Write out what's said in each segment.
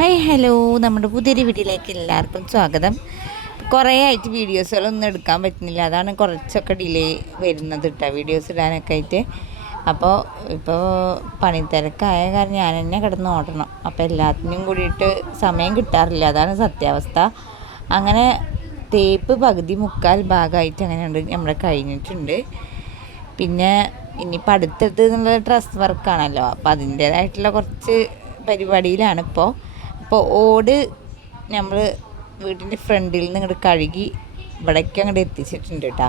Hi hello. നമ്മുടെ പുതിയൊരു വീഡിയോയിലേക്ക് എല്ലാവർക്കും സ്വാഗതം. കുറേ ആയിട്ട് വീഡിയോസുകളൊന്നും എടുക്കാൻ പറ്റുന്നില്ല. അതാണ് കുറച്ചൊക്കെ ഡിലേ വരുന്നത് കേട്ടോ വീഡിയോസ് ഇടാനൊക്കെ ആയിട്ട്. അപ്പോൾ ഇപ്പോൾ പണിത്തിരക്കായ കാരണം ഞാൻ തന്നെ കിടന്ന് ഓടണം. അപ്പോൾ എല്ലാത്തിനും കൂടിയിട്ട് സമയം കിട്ടാറില്ല. അതാണ് സത്യാവസ്ഥ. അങ്ങനെ തേപ്പ് പകുതി മുക്കാൽ ഭാഗമായിട്ട് അങ്ങനെ നമ്മുടെ കഴിഞ്ഞിട്ടുണ്ട്. പിന്നെ ഇനിയിപ്പോൾ അടുത്തത് എന്നുള്ള ഡ്രസ് വർക്കാണല്ലോ. അപ്പോൾ അതിന്റേതായിട്ടുള്ള കുറച്ച് പരിപാടിയിലാണ് ഇപ്പോൾ. അപ്പോൾ ഓട് നമ്മൾ വീട്ടിന്റെ ഫ്രണ്ടിൽ നിന്ന് ഇങ്ങോട്ട് കഴുകി ഇവിടേക്ക് അങ്ങോട്ട് എത്തിച്ചിട്ടുണ്ട് കേട്ടോ.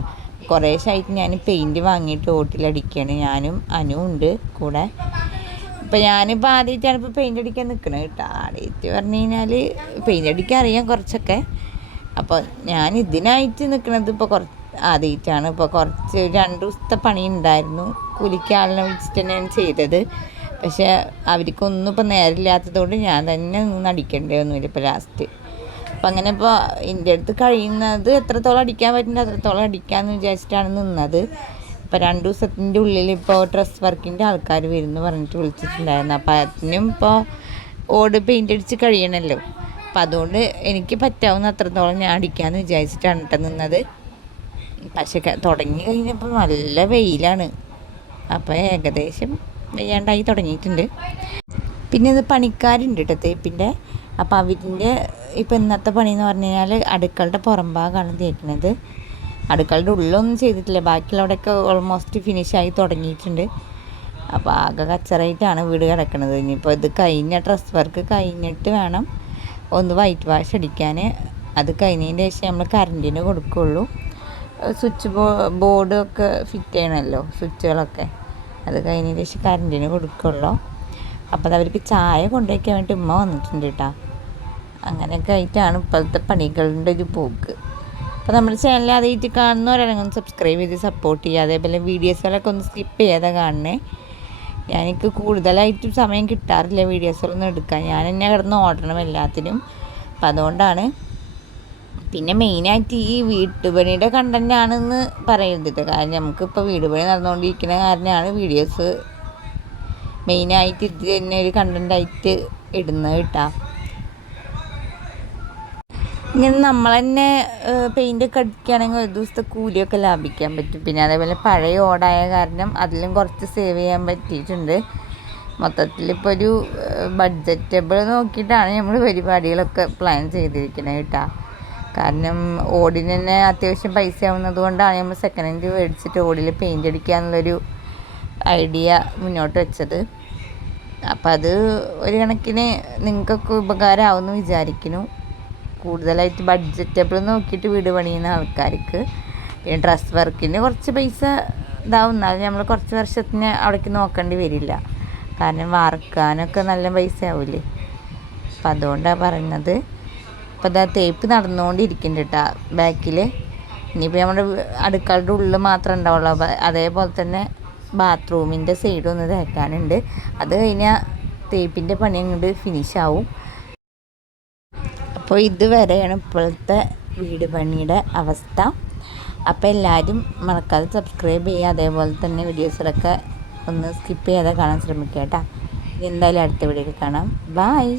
കുറേശ്ശായിട്ട് ഞാൻ പെയിന്റ് വാങ്ങിയിട്ട് ഓട്ടിലടിക്കുകയാണ് ഞാനും അനു ഉണ്ട് കൂടെ. ഇപ്പം ഞാനിപ്പോൾ ആദ്യമായിട്ടാണ് ഇപ്പോൾ പെയിന്റ് അടിക്കാൻ നിൽക്കുന്നത് കേട്ടോ. ആദ്യമായിട്ട് പറഞ്ഞു കഴിഞ്ഞാൽ പെയിന്റ് അടിക്കാൻ അറിയാം കുറച്ചൊക്കെ. അപ്പോൾ ഞാൻ ഇതിനായിട്ട് നിൽക്കുന്നത് ഇപ്പോൾ കുറച്ച് ആദ്യമായിട്ടാണ്. ഇപ്പോൾ കുറച്ച് രണ്ട് ദിവസത്തെ പണി ഉണ്ടായിരുന്നു. കൂലിക്ക് ആളിനെ വിളിച്ചിട്ട് തന്നെയാണ് ചെയ്തത്. പക്ഷേ അവർക്കൊന്നും ഇപ്പം നേരമില്ലാത്തതുകൊണ്ട് ഞാൻ തന്നെ നിന്ന് അടിക്കേണ്ടി വന്നില്ല ഇപ്പോൾ ലാസ്റ്റ് അപ്പം അങ്ങനെ ഇപ്പോൾ എന്റെ അടുത്ത് കഴിയുന്നത് എത്രത്തോളം അടിക്കാൻ പറ്റുന്നത് അത്രത്തോളം അടിക്കാമെന്ന് വിചാരിച്ചിട്ടാണ് നിന്നത്. ഇപ്പോൾ രണ്ട് ദിവസത്തിന്റെ ഉള്ളിൽ ഇപ്പോൾ ഡ്രസ് വർക്കിന്റെ ആൾക്കാർ വരുന്നു പറഞ്ഞിട്ട് വിളിച്ചിട്ടുണ്ടായിരുന്നു. അപ്പോൾ അതിനും ഇപ്പോൾ ഓട് പെയിന്റ് അടിച്ച് കഴിയണമല്ലോ അപ്പം അതുകൊണ്ട് എനിക്ക് പറ്റാവുന്ന അത്രത്തോളം ഞാൻ അടിക്കാമെന്ന് വിചാരിച്ചിട്ടാണ് കേട്ടോ നിന്നത്. പക്ഷെ തുടങ്ങി കഴിഞ്ഞപ്പോൾ നല്ല വെയിലാണ്. അപ്പോൾ ഏകദേശം വെയ്യാണ്ടായി തുടങ്ങിയിട്ടുണ്ട്. പിന്നെ ഇത് പണിക്കാരുണ്ട് കേട്ടോ തേപ്പിന്റെ. അപ്പോൾ അവരിന്റെ ഇപ്പോൾ ഇന്നത്തെ പണി എന്ന് പറഞ്ഞു കഴിഞ്ഞാൽ അടുക്കളുടെ പുറം ഭാഗമാണ് തേക്കുന്നത് അടുക്കളുടെ ഉള്ളൊന്നും ചെയ്തിട്ടില്ല. ബാക്കിയുള്ളവിടെയൊക്കെ ഓൾമോസ്റ്റ് ഫിനിഷായി തുടങ്ങിയിട്ടുണ്ട്. അപ്പോൾ ആകെ കച്ചറായിട്ടാണ് വീട് കിടക്കുന്നത് ഇനിയിപ്പോൾ ഇത് കഴിഞ്ഞ ഡ്രസ് വർക്ക് കഴിഞ്ഞിട്ട് വേണം ഒന്ന് വൈറ്റ് വാഷ് അടിക്കാൻ അത് കഴിഞ്ഞതിന് ശേഷം നമ്മൾ കറണ്ടിന് കൊടുക്കുകയുള്ളൂ സ്വിച്ച് ബോർഡൊക്കെ ഫിറ്റ് ചെയ്യണമല്ലോ സ്വിച്ചുകളൊക്കെ അത് കഴിഞ്ഞതിന് ശേഷം കറണ്ടിന് കൊടുക്കുള്ളൂ. അപ്പോൾ അവർക്ക് ചായ കൊണ്ടുവയ്ക്കാൻ വേണ്ടി ഉമ്മ വന്നിട്ടുണ്ട് കേട്ടോ അങ്ങനെയൊക്കെ ആയിട്ടാണ് ഇപ്പോഴത്തെ പണികളുടെ ഒരു പോക്ക്. അപ്പോൾ നമ്മുടെ ചാനൽ ആദ്യമായിട്ട് കാണുന്നവരാണെങ്കിൽ ഒന്ന് സബ്സ്ക്രൈബ് ചെയ്ത് സപ്പോർട്ട് ചെയ്യുക. അതേപോലെ വീഡിയോസുകളൊക്കെ ഒന്ന് സ്കിപ്പ് ചെയ്യാതെ കാണണേ. എനിക്ക് കൂടുതലായിട്ടും സമയം കിട്ടാറില്ല വീഡിയോസുകളൊന്നും എടുക്കാൻ. ഞാൻ തന്നെ കിടന്ന് ഓടണം എല്ലാത്തിനും. അപ്പം അതുകൊണ്ടാണ് പിന്നെ മെയിനായിട്ട് ഈ വീട്ടുപണിയുടെ കണ്ടന്റ് ആണെന്ന് പറയരുത് കാരണം നമുക്കിപ്പോൾ വീട് പണി നടന്നുകൊണ്ടിരിക്കുന്ന കാരണമാണ് വീഡിയോസ് മെയിനായിട്ട് ഇത് തന്നെ ഒരു കണ്ടന്റായിട്ട് ഇടുന്നത് കേട്ടോ. ഇങ്ങനെ നമ്മൾ തന്നെ പെയിന്റ് ഒക്കെ അടിക്കുകയാണെങ്കിൽ ഒരു ദിവസത്തെ കൂലിയൊക്കെ ലാഭിക്കാൻ പറ്റും. പിന്നെ അതേപോലെ പഴയ ഓടായ കാരണം അതിലും കുറച്ച് സേവ് ചെയ്യാൻ പറ്റിയിട്ടുണ്ട്. മൊത്തത്തിൽ ഇപ്പോൾ ഒരു ബഡ്ജറ്റബിൾ നോക്കിയിട്ടാണ് നമ്മൾ പരിപാടികളൊക്കെ പ്ലാൻ ചെയ്തിരിക്കുന്നത് കേട്ടോ. കാരണം ഓടിന് തന്നെ അത്യാവശ്യം പൈസ ആവുന്നത് കൊണ്ടാണ് നമ്മൾ സെക്കൻഡ് ഹാൻഡ് മേടിച്ചിട്ട് ഓടിൽ പെയിന്റ് അടിക്കുക എന്നുള്ളൊരു ഐഡിയ മുന്നോട്ട് വെച്ചത്. അപ്പം അത് ഒരു കണക്കിന് നിങ്ങൾക്കൊക്കെ ഉപകാരമാവുമെന്ന് വിചാരിക്കുന്നു. കൂടുതലായിട്ട് ബഡ്ജറ്റബിൾ നോക്കിയിട്ട് വീട് പണിയുന്ന ആൾക്കാർക്ക്. പിന്നെ ഡ്രസ് വർക്കിന് കുറച്ച് പൈസ ഇതാവും. എന്നാലും നമ്മൾ കുറച്ച് വർഷത്തിന് അവിടേക്ക് നോക്കേണ്ടി വരില്ല. കാരണം വാർക്കാനൊക്കെ നല്ല പൈസ ആവില്ലേ അപ്പം അതുകൊണ്ടാണ് പറയുന്നത്. അപ്പോൾ ഇതാ തേപ്പ് നടന്നുകൊണ്ടിരിക്കുന്നുണ്ട് കേട്ടോ ബാക്കിൽ ഇനിയിപ്പോൾ നമ്മുടെ അടുക്കളയുടെ ഉള്ളിൽ മാത്രമേ ഉണ്ടാവുള്ളൂ. അപ്പോൾ അതേപോലെ തന്നെ ബാത്റൂമിന്റെ സൈഡ് ഒന്ന് തേക്കാനുണ്ട്. അത് കഴിഞ്ഞാൽ തേപ്പിന്റെ പണി അങ്ങോട്ട് ഫിനിഷ് ആവും. അപ്പോൾ ഇതുവരെയാണ് ഇപ്പോഴത്തെ വീട് പണിയുടെ അവസ്ഥ. അപ്പോൾ എല്ലാവരും മറക്കാതെ സബ്സ്ക്രൈബ് ചെയ്യുക. അതേപോലെ തന്നെ വീഡിയോസിലൊക്കെ ഒന്ന് സ്കിപ്പ് ചെയ്യാതെ കാണാൻ ശ്രമിക്കുക കേട്ടോ എന്തായാലും അടുത്ത വീഡിയോയിൽ കാണാം. ബായ്